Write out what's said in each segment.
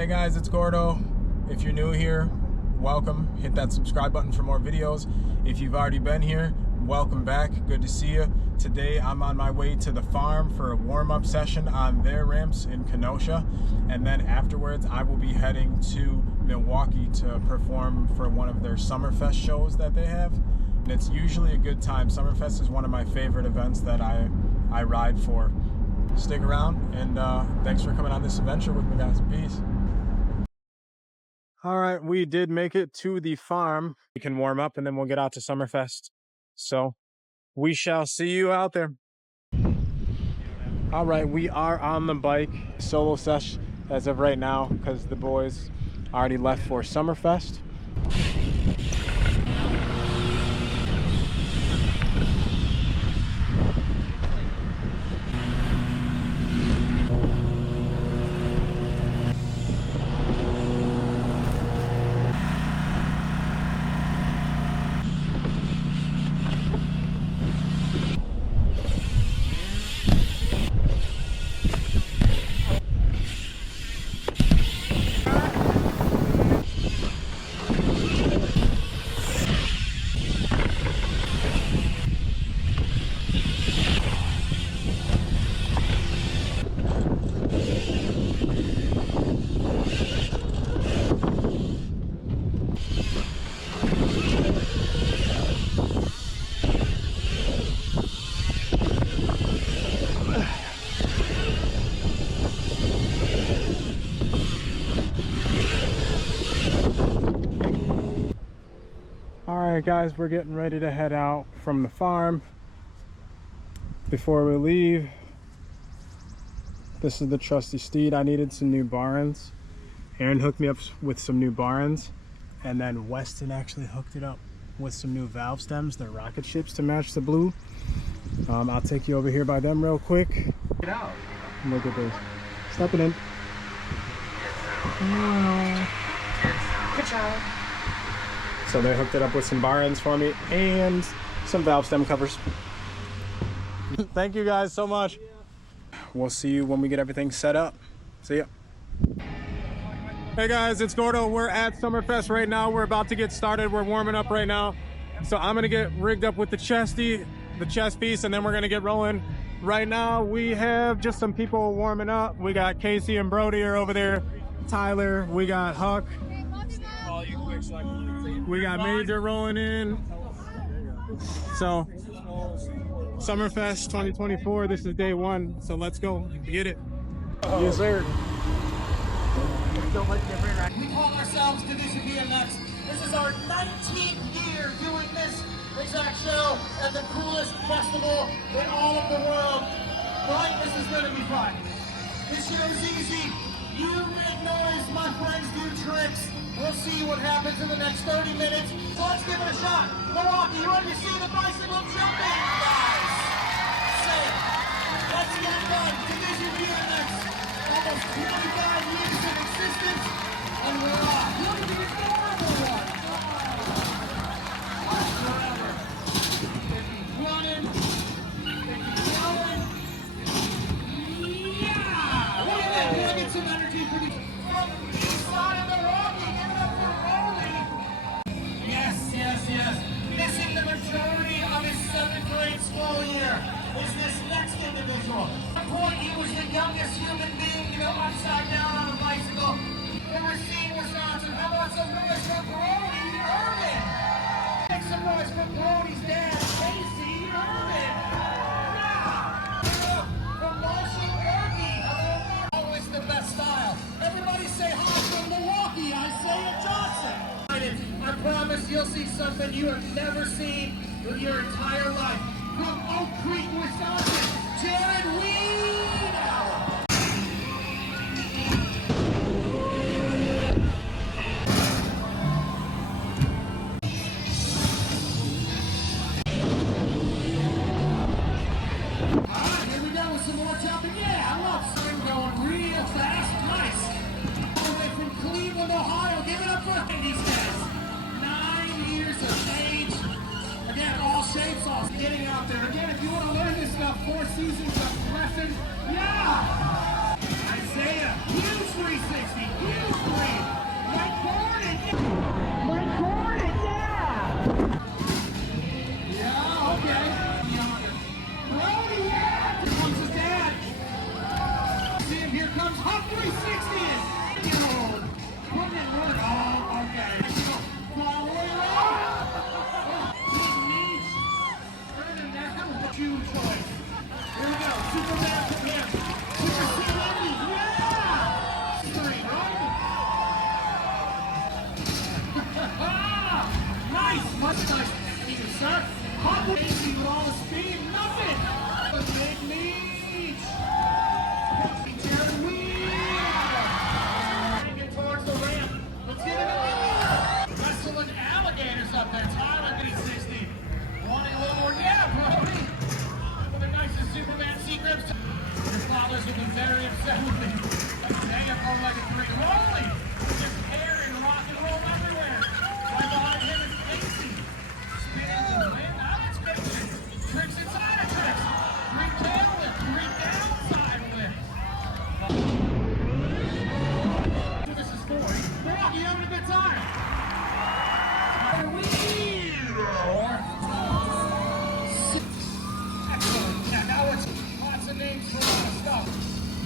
Hey guys, it's Gordo. If you're new here, welcome. Hit that subscribe button for more videos. If you've already been here, welcome back. Good to see you. Today I'm on my way to the farm for a warm-up session on their ramps in Kenosha, and then afterwards I will be heading to Milwaukee to perform for one of their Summerfest shows that they have. And it's usually a good time. Summerfest is one of my favorite events that I ride for. Stick around, and thanks for coming on this adventure with me, guys. Peace. All right, we did make it to the farm. We can warm up and then we'll get out to Summerfest. So we shall see you out there. All right, we are on the bike. Solo sesh as of right now because the boys already left for Summerfest. Alright guys, we're getting ready to head out from the farm. Before we leave, this is the trusty steed. I needed some new barns. Aaron hooked me up with some new barns, and then Weston actually hooked it up with some new valve stems. They're rocket ships to match the blue. I'll take you over here by them real quick. Get out. Look at this. Stepping in. Good job. So they hooked it up with some bar ends for me and some valve stem covers. Thank you guys so much. We'll see you when we get everything set up. See ya. Hey guys, it's Gordo. We're at Summerfest right now. We're about to get started. We're warming up right now. So I'm gonna get rigged up with the chest piece, and then we're gonna get rolling. Right now we have just some people warming up. We got Casey and Brody are over there. Tyler, we got Huck. We got Major rolling in. So Summerfest 2024, this is day one, so let's go get it. Yes sir. We call ourselves Division BMX. This is our 19th year doing this exact show at the coolest festival in all of the world. Right, this is gonna be fun. This show is easy. You make noise, my friends do tricks. We'll see what happens in the next 30 minutes. So let's give it a shot. Milwaukee, you ready to see the bicycle jumping, guys? Say it. Let's get it done. Division BMX. Almost 25 years in existence, and we're off. Look at the adorable one. Forever. Running. Going. Yeah! Look at that. Can I get some energy for these? From the east side of Milwaukee. Yes. Missing the majority of his 7th grade school year is this next individual. At one point, he was the youngest human being to go upside down on a bicycle. Never seen Wisconsin. How about some noise for Brody Irvin? Make some noise for Brody's dad, Casey Irvin. Yeah. From Marshall Irvin. Always the best style. Everybody say hi from Milwaukee. Isaiah Johnson. I promise you'll see something you have never seen in your entire life. From Oak Creek, Wisconsin, Jared Wiedauer. Alright, here we go with some more jumping. Yeah, I love seeing going real fast. Nice. All the way from Cleveland, Ohio. Give it up for these guys. 9 years of age. Again, all shapes, all getting out there. Again, if you want to learn this stuff, 4 seasons of lessons. Yeah! Isaiah, huge 360, huge He can start. Hop racing with all the speed. Nothing. Big leech. Jared Wheel. Get towards the ramp. Let's get it in. Wrestling alligators up there. Tyler B60. Wanting a little more. Yeah, Brody. With the nicest Superman secrets. Your fathers have been very upset with me. They have more like a three. Rolling. Just air and rock and roll everywhere. Right behind him is Casey. Spins and land. Now that's fiction. Tricks inside of tricks. Three tail whip. Three downside whip. So this is four. Milwaukee, you having a good time? Excellent. Yeah, now it's lots of names for a lot of stuff.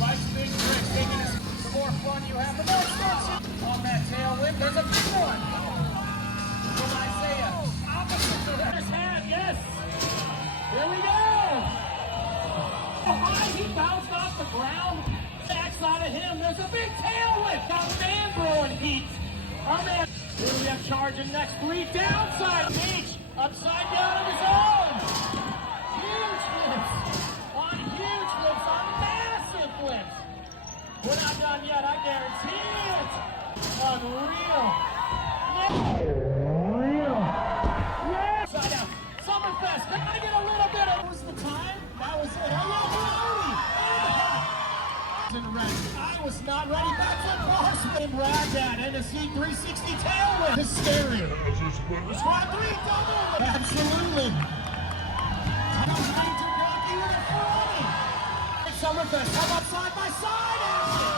Life's big tricks. Taking us. The more fun you have, the more stuff on that tail whip. There's a big one. From Isaiah. Opposite to his hand. Yes. Here we go. How high he bounced off the ground. Backside of him. There's a big tail whip. Got man blowing heat. Our man. Here we have charging next. Three downside. Beach. Upside down of his own. Huge flips. On huge flips. On massive flips. We're not done yet, I guarantee it. Unreal. Unreal. Yeah. Side out. Summerfest. Can I get a little bit of... What was the time? That was it. I was not ready. Back foot horseman. Ragdad and a C360 tailwind. This is scary. Squad 3 double. Absolutely. Summerfest, how about side by side action?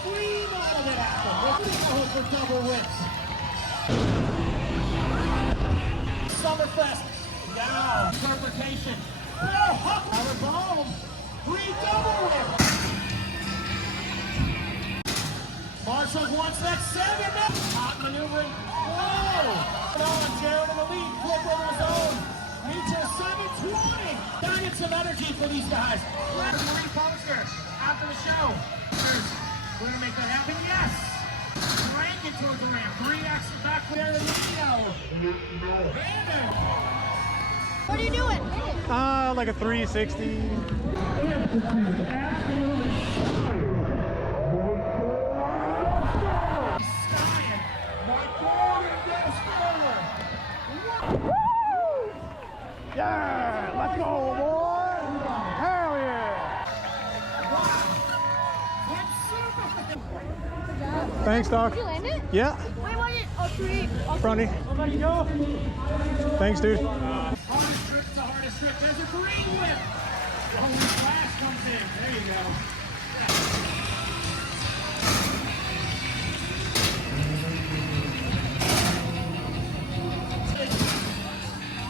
Scream out of it after. Look for double whips. Summerfest, now interpretation. Power bomb. Three double whips. Marshall wants that 7. Hot maneuvering. Whoa! On Jared in the lead. Flip over his own. Reaches 720. Gotta get some energy for these guys. Marine poster after the show. We're gonna make that happen. Yes. Crank it towards the ramp. 3x back there in the hour. What are you doing? Like a 360. Yeah, let's go, boy! Hell yeah! Thanks, Doc. Did you land it? Yeah. Wait, what is it? Oh, 3. Fronty. Somebody go. Thanks, dude. Hardest trick to hardest trick. There's a green whip. Oh, the flash comes in. There you go.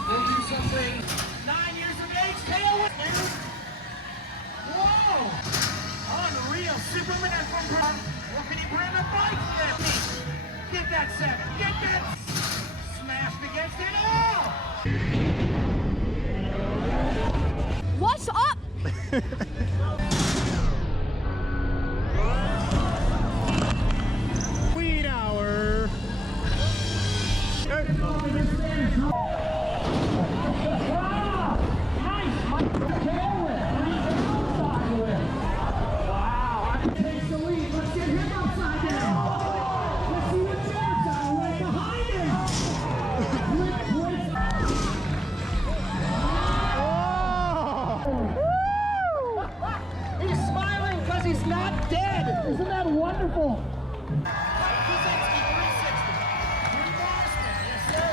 We'll do something. 9 years of age, tail whip. Whoa! Unreal. Superman from Brown. What can he bring a bike? Get that 7. Get that. Smashed against it all. What's up? Weed hour. He's smiling because he's not dead. Isn't that wonderful? 360, 360. Yes, sir.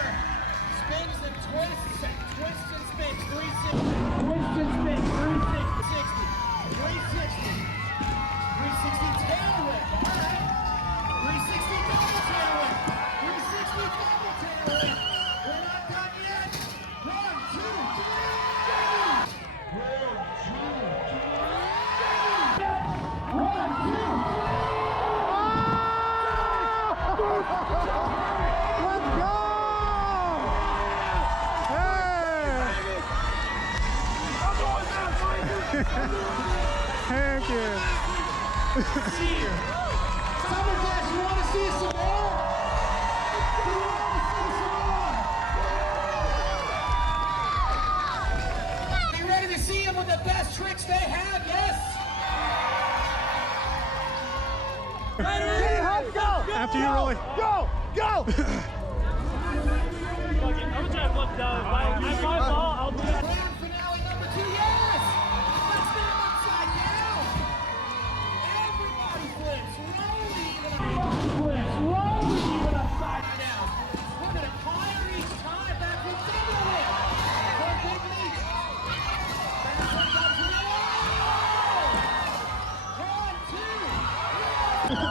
Spins and twists and twists and spins. 360. Twists and spins. 360. 360. 360 tail whip. All right. 360 double tail whip. 360 double tail whip. We're not done yet. 1, 2, 3, go. 1, 2, 3, go. 1, 2, 3. Let's go! Hey! Heck yeah! See you. Summerfest, you want to see some more? with the best tricks they have, yes? After you really... Go! Go! I'm trying to look down. My ball, I'll do that. Grand finale number 2, yes! Let's get him upside down. Everybody flips, rolling even upside down. We're gonna fire each time back with double it. For big leap. Back up to the wall. 1, 2.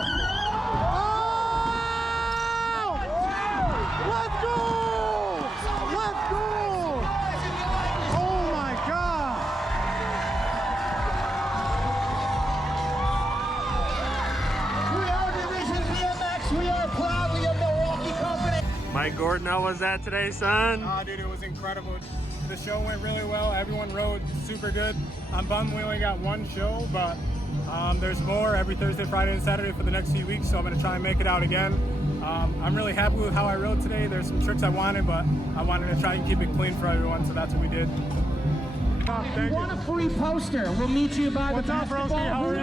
Mike Gordon, how was that today, son? Oh, dude, it was incredible. The show went really well. Everyone rode super good. I'm bummed we only got one show, but there's more every Thursday, Friday, and Saturday for the next few weeks, so I'm going to try and make it out again. I'm really happy with how I rode today. There's some tricks I wanted, but I wanted to try and keep it clean for everyone, so that's what we did. Thank you. Want a free poster? We'll meet you by What's the up, basketball Broski? How are you?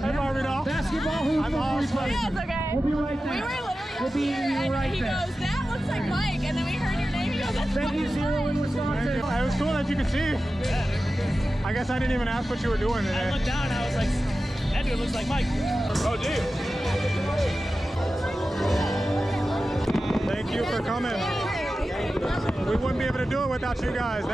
Hey, Barbie doll. Basketball hoop. I'm for all free sweaty. poster. Yeah, it's okay. We'll be right there. We were literally We'll up be here, and right he there. goes, that looks like Mike, and then we heard your name, he goes, that's Thank you, fucking Zero in Mike. Wisconsin. It was cool that you could see. I guess I didn't even ask what you were doing I today. looked down and I was like, that dude looks like Mike. Oh, gee. Thank you for coming. We wouldn't be able to do it without you guys.